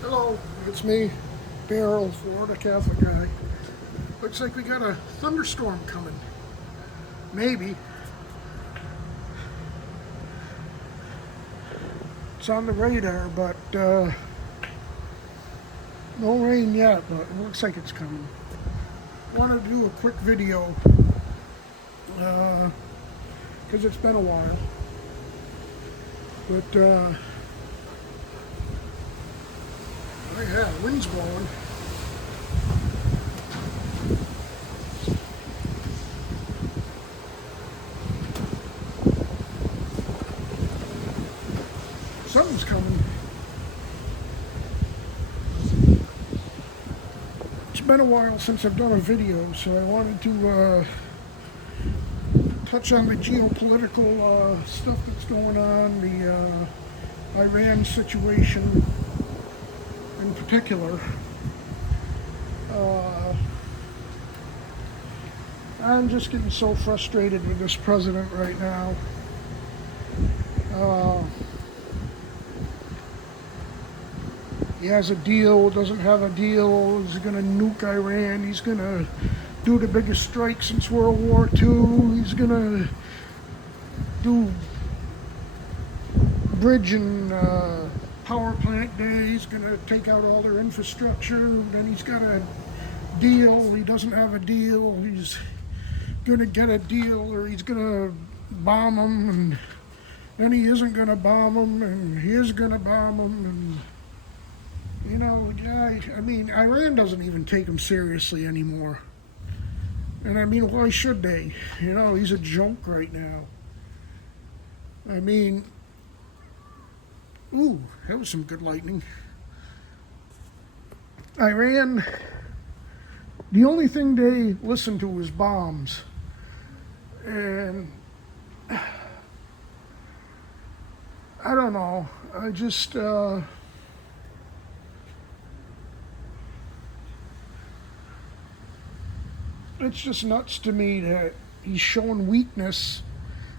Hello, it's me, Daryl, Florida Catholic guy. Looks like we got a thunderstorm coming. Maybe. It's on the radar, but no rain yet, but it looks like it's coming. Wanted to do a quick video because it's been a while. But, oh yeah, wind's blowing. Something's coming. It's been a while since I've done a video, so I wanted to touch on the geopolitical stuff that's going on, the Iran situation in particular. I'm just getting so frustrated with this president right now. He has a deal, doesn't have a deal, he's going to nuke Iran, he's going to do the biggest strike since World War II, he's going to do bridge and power plant day, he's going to take out all their infrastructure, then he's got a deal, he doesn't have a deal, he's going to get a deal, or he's going to bomb them, and then he isn't going to bomb them, and he is going to bomb them, and you know, I mean, Iran doesn't even take him seriously anymore. And I mean, why should they? You know, he's a joke right now. I mean, ooh, that was some good lightning. Iran, the only thing they listen to is bombs. And I don't know, I just, it's just nuts to me that he's showing weakness.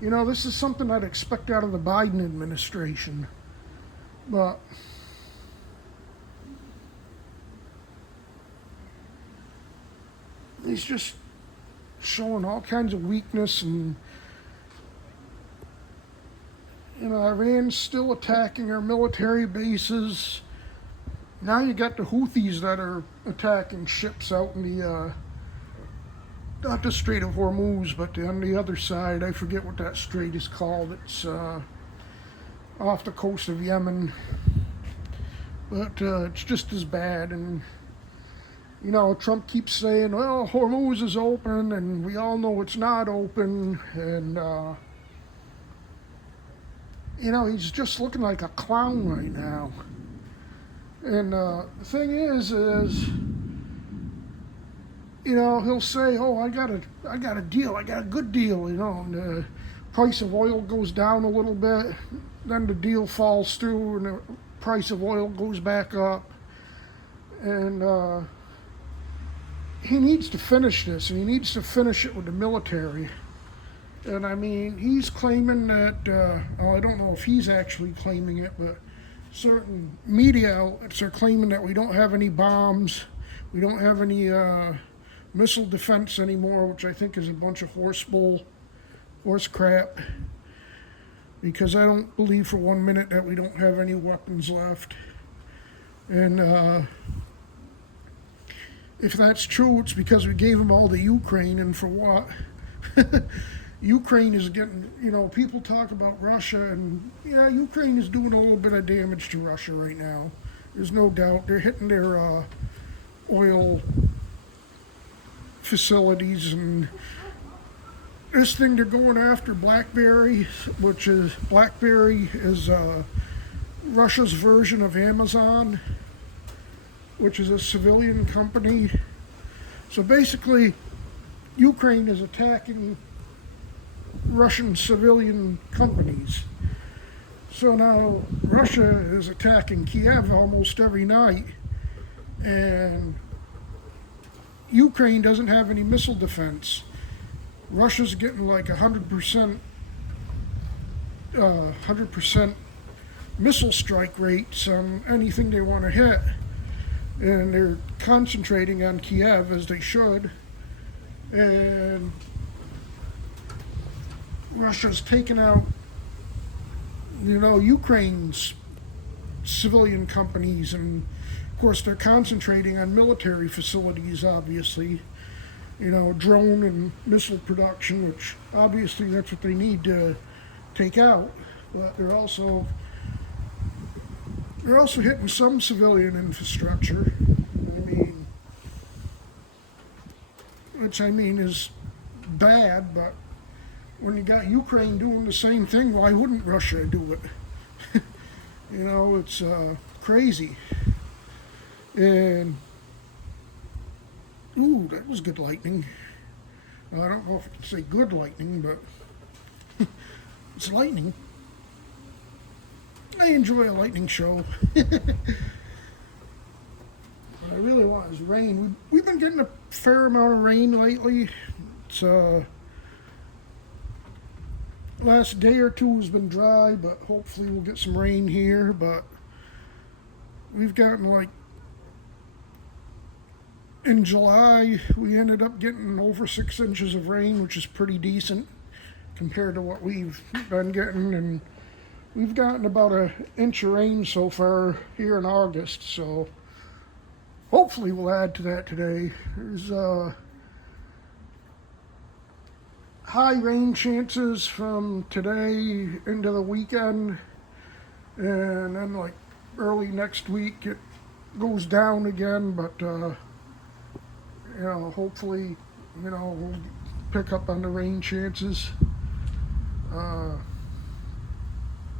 You know, this is something I'd expect out of the Biden administration. But he's just showing all kinds of weakness, and you know, Iran's still attacking our military bases. Now you got the Houthis that are attacking ships out in the not the Strait of Hormuz, but on the other side. I forget what that strait is called. It's off the coast of Yemen. But it's just as bad. And, you know, Trump keeps saying, well, Hormuz is open, and we all know it's not open. And, you know, he's just looking like a clown right now. And the thing is, you know, he'll say, oh, I got a deal, I got a good deal, you know, and the price of oil goes down a little bit, then the deal falls through and the price of oil goes back up. And he needs to finish this, and he needs to finish it with the military. And I mean, he's claiming that, well, I don't know if he's actually claiming it, but certain media outlets are claiming that we don't have any bombs, we don't have any missile defense anymore, which I think is a bunch of horse crap, because I don't believe for 1 minute that we don't have any weapons left. And if that's true, it's because we gave them all to Ukraine, and for what? Ukraine is getting, you know, people talk about Russia, and yeah, Ukraine is doing a little bit of damage to Russia right now. There's no doubt. They're hitting their oil facilities, and this thing they're going after BlackBerry, which is Russia's version of Amazon, which is a civilian company. So basically, Ukraine is attacking Russian civilian companies. So now Russia is attacking Kiev almost every night, and Ukraine doesn't have any missile defense. Russia's getting like 100% missile strike rates on anything they want to hit. And they're concentrating on Kiev, as they should. And Russia's taken out, Ukraine's civilian companies, and of course they're concentrating on military facilities, obviously. Drone and missile production, which obviously that's what they need to take out. But they're also hitting some civilian infrastructure. Which is bad, but when you got Ukraine doing the same thing, why wouldn't Russia do it? It's crazy. And ooh, that was good lightning. Well, I don't know if I can say good lightning, but it's lightning. I enjoy a lightning show. What I really want is rain. We've been getting a fair amount of rain lately. It's last day or two has been dry, but hopefully we'll get some rain here. But we've gotten in July, we ended up getting over 6 inches of rain, which is pretty decent compared to what we've been getting. And we've gotten about an inch of rain so far here in August, so hopefully we'll add to that today. There's high rain chances from today into the weekend, and then early next week it goes down again, but hopefully we'll pick up on the rain chances,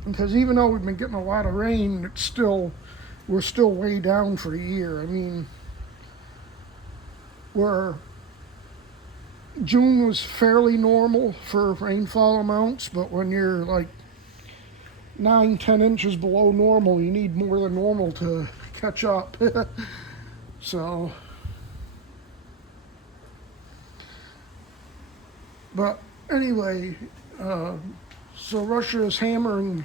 because even though we've been getting a lot of rain, we're still way down for the year. June was fairly normal for rainfall amounts, but when you're 9-10 inches below normal, you need more than normal to catch up. So, but anyway, so Russia is hammering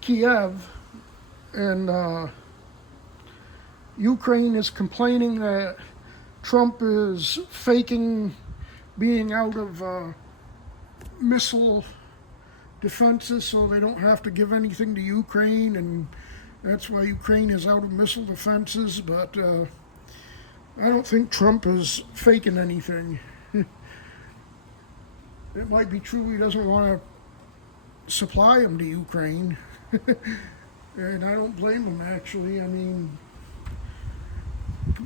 Kiev, and Ukraine is complaining that Trump is faking being out of missile defenses so they don't have to give anything to Ukraine, and that's why Ukraine is out of missile defenses. But I don't think Trump is faking anything. It might be true he doesn't want to supply them to Ukraine. And I don't blame him, actually.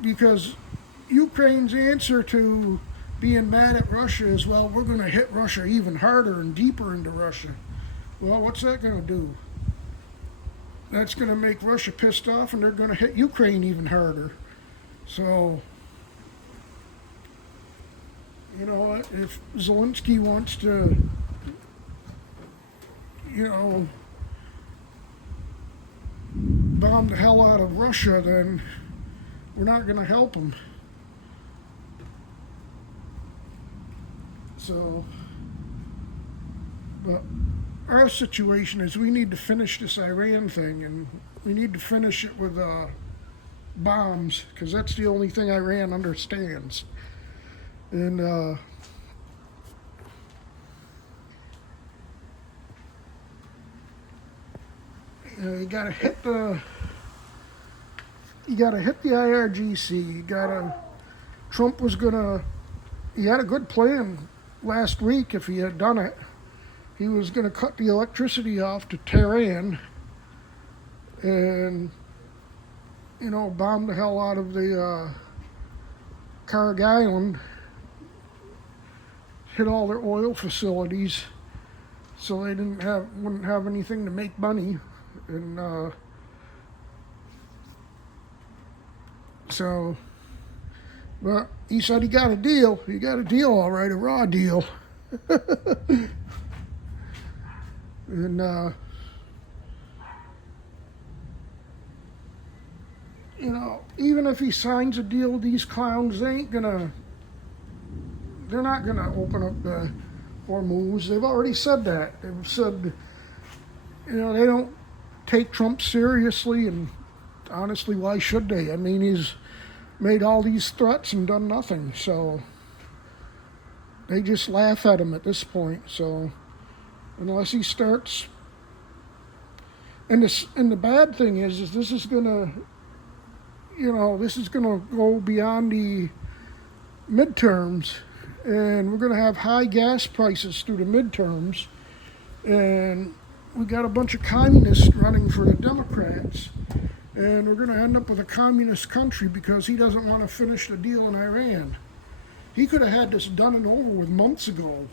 Because Ukraine's answer to being mad at Russia is, well, we're going to hit Russia even harder and deeper into Russia. Well, what's that going to do? That's going to make Russia pissed off, and they're going to hit Ukraine even harder. So, if Zelensky wants to, bomb the hell out of Russia, then we're not going to help him. So, but our situation is we need to finish this Iran thing, and we need to finish it with bombs, because that's the only thing Iran understands. And you gotta hit the IRGC. Trump was he had a good plan last week. If he had done it, he was gonna cut the electricity off to Tehran and bomb the hell out of the Karg Island, hit all their oil facilities, so they wouldn't have anything to make money. And but he said he got a deal. He got a deal, all right, a raw deal. And even if he signs a deal, these clowns, they're not gonna open up the Hormuz. They've already said that. They've said, they don't take Trump seriously, and honestly, why should they? I mean, he's made all these threats and done nothing, so they just laugh at him at this point. So unless he starts, and the bad thing is this is gonna, this is gonna go beyond the midterms, and we're gonna have high gas prices through the midterms, and we got a bunch of communists running for the Democrats, and we're going to end up with a communist country because he doesn't want to finish the deal in Iran. He could have had this done and over with months ago,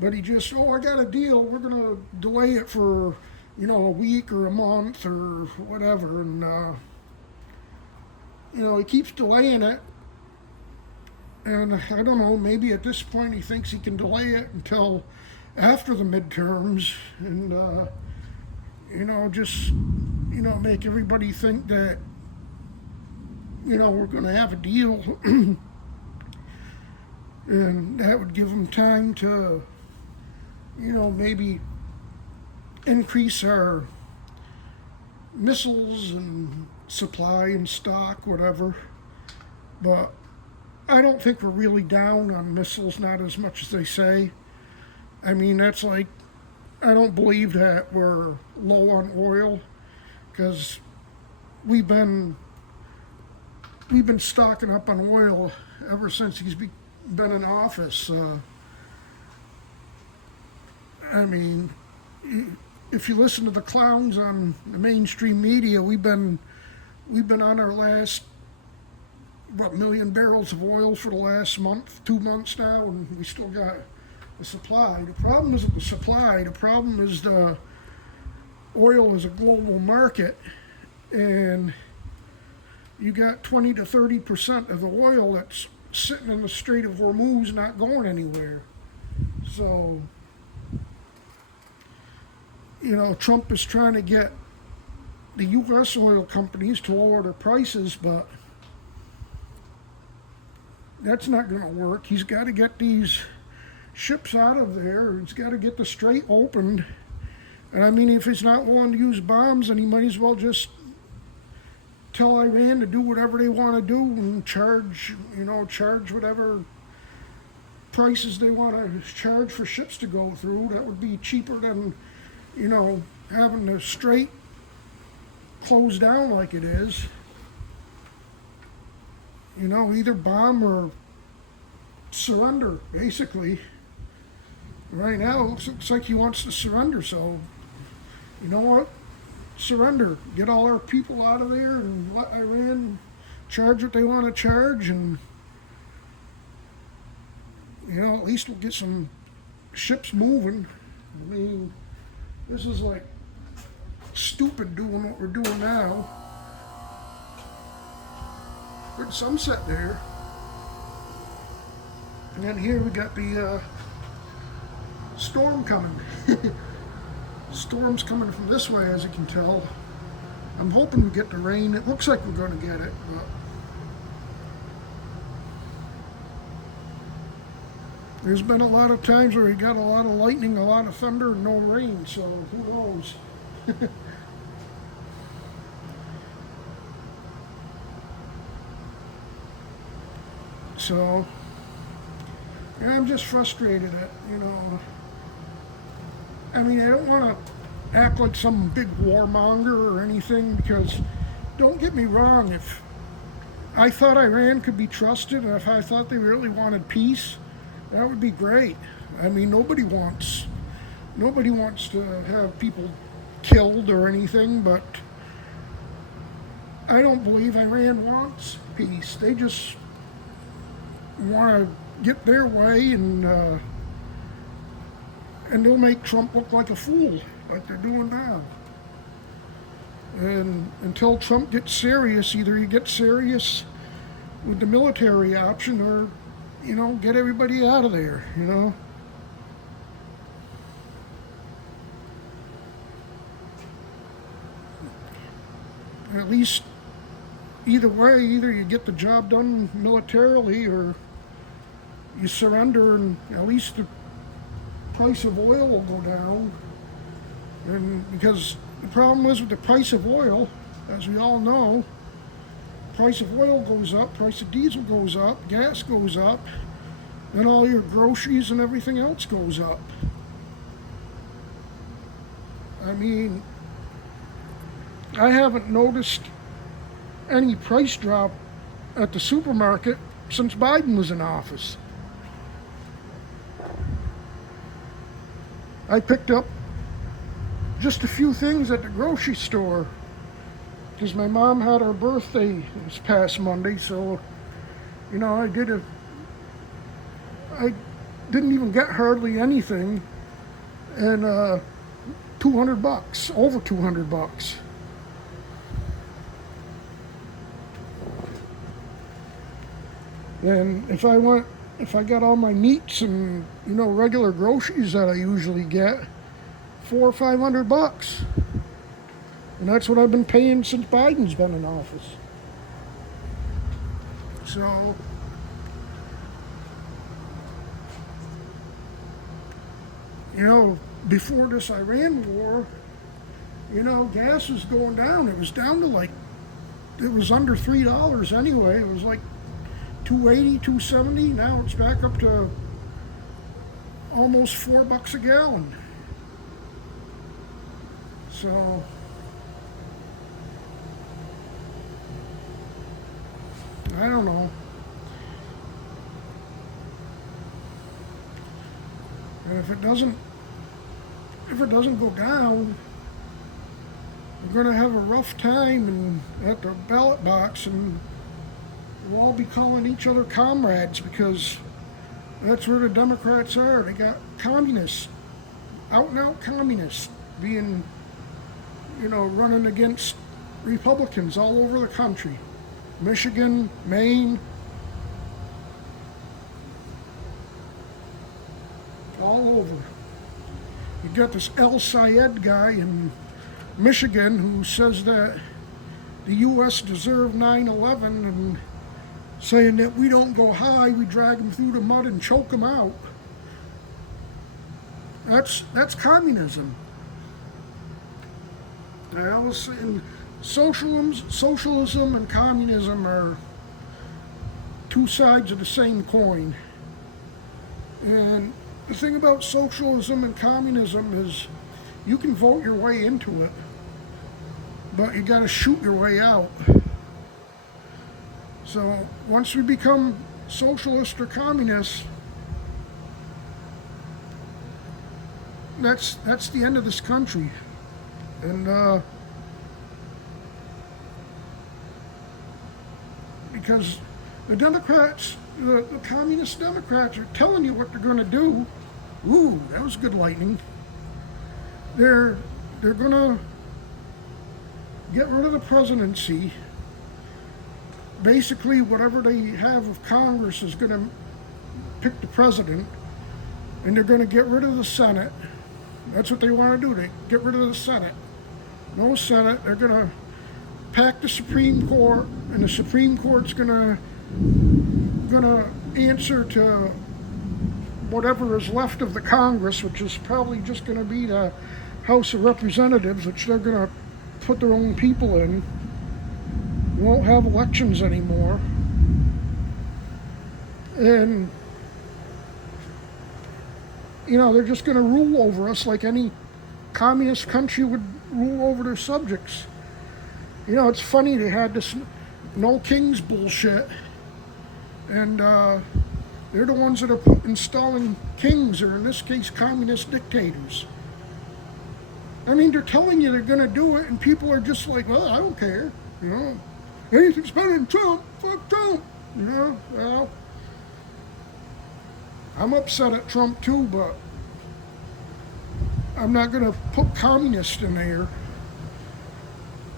but he just, I got a deal, we're going to delay it for, a week or a month or whatever, and, he keeps delaying it, and I don't know, maybe at this point he thinks he can delay it until after the midterms, and make everybody think that we're going to have a deal, and that would give them time to maybe increase our missiles and supply and stock, whatever. But I don't think we're really down on missiles, not as much as they say. I mean, that's like, I don't believe that we're low on oil, because we've been stocking up on oil ever since he's been in office. I mean, if you listen to the clowns on the mainstream media, we've been on our last million barrels of oil for the last 2 months now, and we still got the supply. The problem isn't the supply. The problem is the oil is a global market, and you got 20 to 30% of the oil that's sitting in the Strait of Hormuz, not going anywhere. So, Trump is trying to get the U.S. oil companies to lower their prices, but that's not going to work. He's got to get these ships out of there. He's got to get the strait opened. And I mean, if he's not willing to use bombs, then he might as well just tell Iran to do whatever they want to do and charge whatever prices they want to charge for ships to go through. That would be cheaper than, having the strait closed down like it is. Either bomb or surrender, basically. Right now, it looks like he wants to surrender, so you know what? Surrender. Get all our people out of there and let Iran charge what they want to charge, and at least we'll get some ships moving. I mean, this is like stupid doing what we're doing now. Good sunset there. And then here we got the storm coming. Storm's coming from this way, as you can tell. I'm hoping we get the rain. It looks like we're going to get it, but there's been a lot of times where we got a lot of lightning, a lot of thunder, and no rain, so who knows? So, yeah, I'm just frustrated at, I mean, I don't want to act like some big warmonger or anything, because don't get me wrong, if I thought Iran could be trusted, and if I thought they really wanted peace, that would be great. I mean, nobody wants to have people killed or anything, but I don't believe Iran wants peace. They just want to get their way, and they'll make Trump look like a fool, like they're doing now. And until Trump gets serious, either he gets serious with the military option, or get everybody out of there, At least, either way, either you get the job done militarily, or you surrender, and at least the price of oil will go down. And because the problem is with the price of oil, as we all know, price of oil goes up, price of diesel goes up, gas goes up, then all your groceries and everything else goes up. I mean, I haven't noticed any price drop at the supermarket since Biden was in office. I picked up just a few things at the grocery store because my mom had her birthday this past Monday, so I didn't even get hardly anything, and $200, over $200. And if I got all my meats and regular groceries that I usually get, $400 or $500, and that's what I've been paying since Biden's been in office. So, before this Iran war, gas was going down. It was down to it was under $3 anyway. It was like $2.80, $2.70. Now it's back up to almost $4 a gallon. So I don't know. And if it doesn't go down, we're going to have a rough time at the ballot box, and we'll all be calling each other comrades, because that's where the Democrats are. They got communists, out and out communists, being, running against Republicans all over the country. Michigan, Maine, all over. You got this El Sayed guy in Michigan who says that the U.S. deserved 9/11, and saying that we don't go high, we drag them through the mud and choke them out. That's communism. I was saying socialism and communism are two sides of the same coin. And the thing about socialism and communism is you can vote your way into it, but you got to shoot your way out. So once we become socialist or communist, that's the end of this country. And because the Democrats, the communist Democrats, are telling you what they're going to do. Ooh, that was good lightning. They're going to get rid of the presidency. Basically, whatever they have of Congress is going to pick the president, and they're going to get rid of the Senate. That's what they want to do. They get rid of the Senate. No Senate. They're going to pack the Supreme Court, and the Supreme Court's going to answer to whatever is left of the Congress, which is probably just going to be the House of Representatives, which they're going to put their own people in. We won't have elections anymore. And they're just going to rule over us like any communist country would rule over their subjects. It's funny, they had this no kings bullshit, and they're the ones that are installing kings, or in this case, communist dictators. I mean, they're telling you they're going to do it, and people are just like, well, I don't care. Anything's better than Trump. Fuck Trump. Well, I'm upset at Trump too, but I'm not going to put communist in there.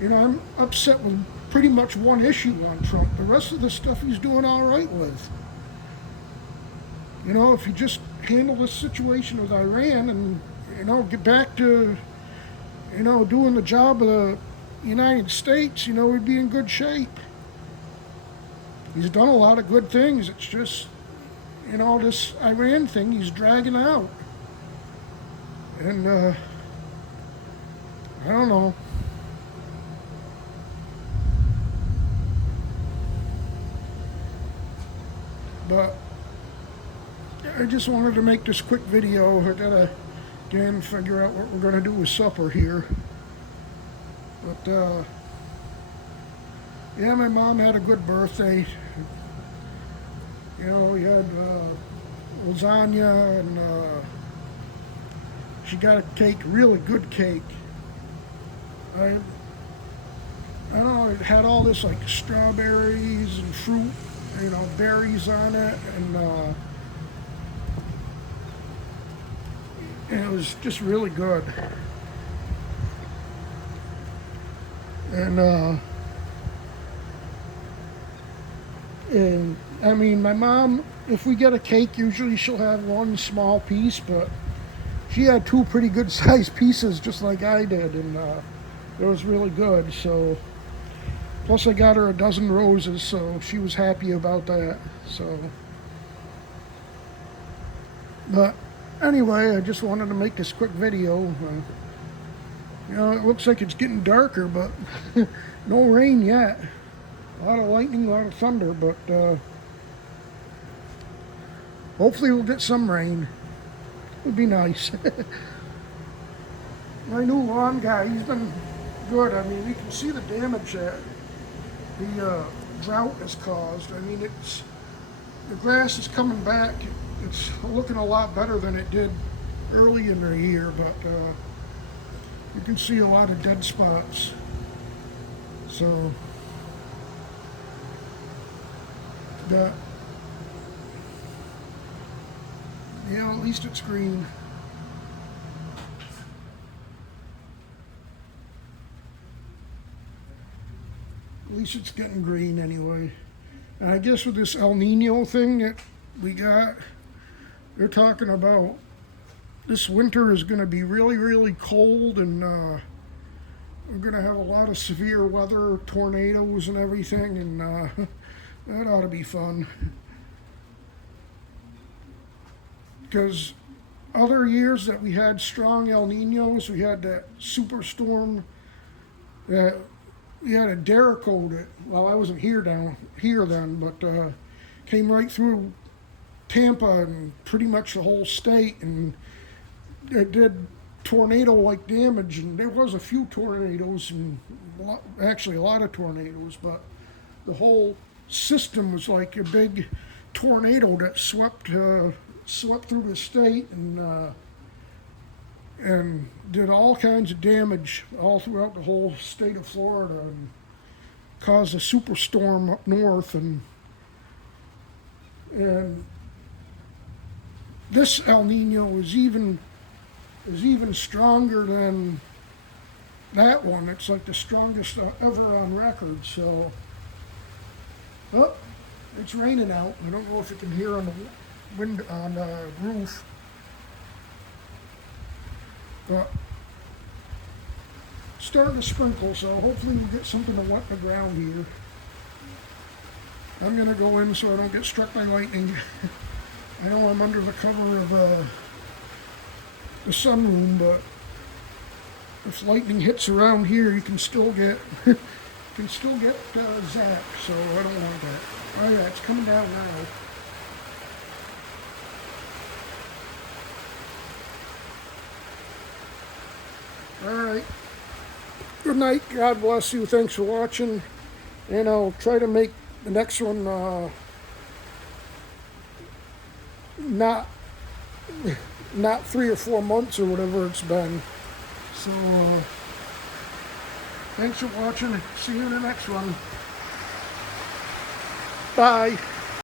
I'm upset with pretty much one issue on Trump. The rest of the stuff he's doing all right with. If you just handle this situation with Iran and, get back to, doing the job of the United States, we'd be in good shape. He's done a lot of good things. It's just, this Iran thing he's dragging out. And I don't know. But I just wanted to make this quick video. I gotta again figure out what we're gonna do with supper here. But yeah, my mom had a good birthday. You know, we had lasagna, and she got a cake, really good cake. I don't know, it had all this like strawberries and fruit, you know, berries on it, and it was just really good. And I mean, my mom, if we get a cake, usually she'll have one small piece, but she had two pretty good sized pieces, just like I did, and it was really good. So, plus I got her a dozen roses, so she was happy about that. So, but anyway, I just wanted to make this quick video. You know, it looks like it's getting darker, but no rain yet. A lot of lightning, a lot of thunder, but hopefully we'll get some rain. It would be nice. My new lawn guy, he's been good. I mean, you can see the damage that the drought has caused. I mean, the grass is coming back. It's looking a lot better than it did early in the year, but you can see a lot of dead spots. So, but you know, at least it's green. At least it's getting green anyway. And I guess with this El Nino thing that we got, they're talking about this winter is going to be really, really cold, and we're going to have a lot of severe weather, tornadoes and everything, and that ought to be fun. Because other years that we had strong El Ninos, we had that superstorm that we had a Derrico that, well, I wasn't here then, but came right through Tampa and pretty much the whole state, and it did tornado-like damage, and there was a few tornadoes, and actually a lot of tornadoes, but the whole system was like a big tornado that swept through the state, and did all kinds of damage all throughout the whole state of Florida, and caused a superstorm up north, and this El Nino is even stronger than that one. It's like the strongest ever on record. So, oh, it's raining out. I don't know if you can hear on the wind on the roof, but it's starting to sprinkle. So hopefully we'll get something to wet the ground here. I'm gonna go in so I don't get struck by lightning. I know I'm under the cover of the sunroom, but if lightning hits around here, you can still get zapped. So I don't want that. Oh yeah, it's coming down now. All right. Good night. God bless you. Thanks for watching, and I'll try to make the next one not 3 or 4 months or whatever it's been. So thanks for watching. See you in the next one. Bye.